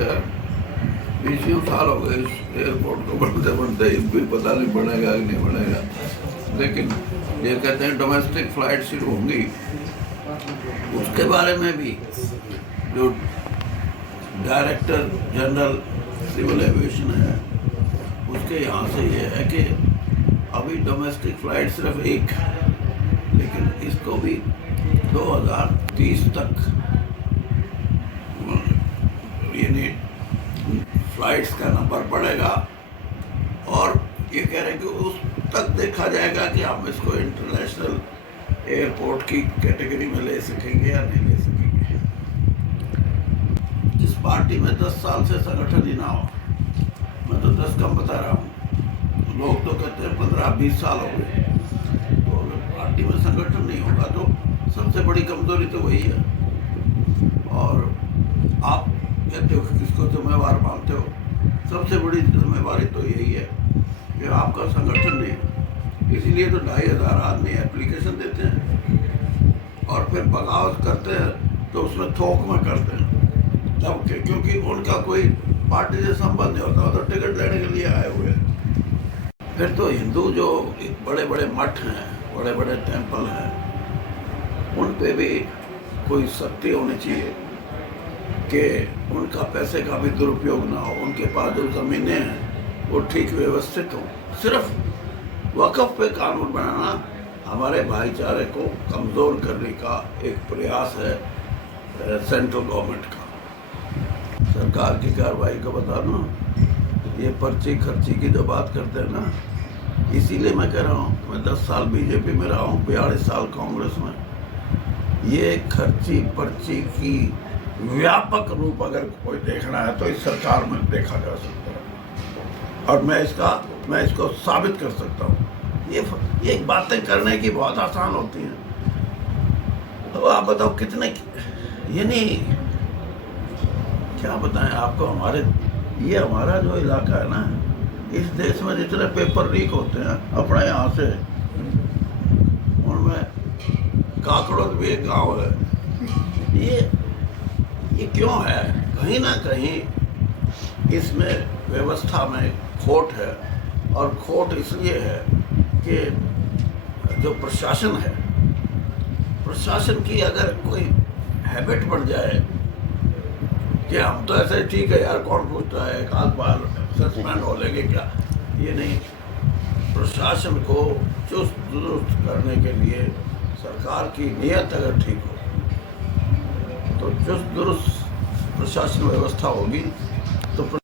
खैर 20 साल हो गए इस एयरपोर्ट को बनते बनते, भी पता नहीं बनेगा कि नहीं बनेगा। लेकिन ये कहते हैं डोमेस्टिक फ्लाइट शुरू होंगी, उसके बारे में भी जो डायरेक्टर जनरल सिविल एविएशन है उसके यहाँ से ये है कि अभी डोमेस्टिक फ्लाइट सिर्फ एक है, लेकिन इसको भी 2030 तक यानी फ्लाइट्स का नंबर बढ़ेगा। और ये कह रहे हैं कि उस तक देखा जाएगा कि हम इसको इंटरनेशनल एयरपोर्ट की कैटेगरी में ले सकेंगे या नहीं ले सकेंगे। जिस पार्टी में 10 साल से संगठन ही ना हो, मैं तो 10 कम बता रहा हूँ, लोग तो कहते हैं 15-20 साल हो गए, तो अगर पार्टी में संगठन नहीं होगा तो सबसे बड़ी कमजोरी तो वही है। और आप कहते हो कि किसको जिम्मेवार मानते हो, सबसे बड़ी जिम्मेवारी तो यही है कि आपका संगठन नहीं है। इसीलिए तो 2500 आदमी एप्लीकेशन देते हैं और फिर बगावत करते हैं तो उसमें थोक में करते हैं तब के, क्योंकि उनका कोई पार्टी से संबंध नहीं होता, तो टिकट लेने के लिए आए हुए हैं। फिर तो हिंदू जो बड़े बड़े मठ हैं, बड़े बड़े टेम्पल हैं, उन पे भी कोई सख्ती होनी चाहिए कि उनका पैसे का भी दुरुपयोग ना हो, उनके पास जो ज़मीनें हैं वो ठीक व्यवस्थित हों। सिर्फ वक़्फ़ पे कानून बनाना हमारे भाईचारे को कमज़ोर करने का एक प्रयास है सेंट्रल गवर्नमेंट का। सरकार की कार्रवाई को बता दो, ये पर्ची खर्ची की जो बात करते हैं ना, इसीलिए मैं कह रहा हूँ, मैं 10 साल बीजेपी में रहा हूँ, 42 साल कांग्रेस में। ये खर्ची पर्ची की व्यापक रूप अगर कोई देखना है तो इस सरकार में देखा जा सकता है, और मैं इसको साबित कर सकता हूँ। ये बातें करने की बहुत आसान होती हैं। तो आप बताओ कितने, ये नहीं क्या बताएं आपको, हमारा जो इलाका है ना, इस देश में जितने पेपर लीक होते हैं अपने यहाँ से, उनमें काकड़ोद भी एक गाँव है। ये क्यों है? कहीं ना कहीं इसमें व्यवस्था में खोट है, और खोट इसलिए है कि जो प्रशासन है, प्रशासन की अगर कोई हैबिट बन जाए कि हम तो ऐसे ठीक है यार, कौन पूछता है, एक आध बार सस्पेंड हो लेंगे क्या, ये नहीं। प्रशासन को चुस्त दुरुस्त करने के लिए सरकार की नीयत अगर ठीक हो तो चुस्त दुरुस्त प्रशासन व्यवस्था होगी तो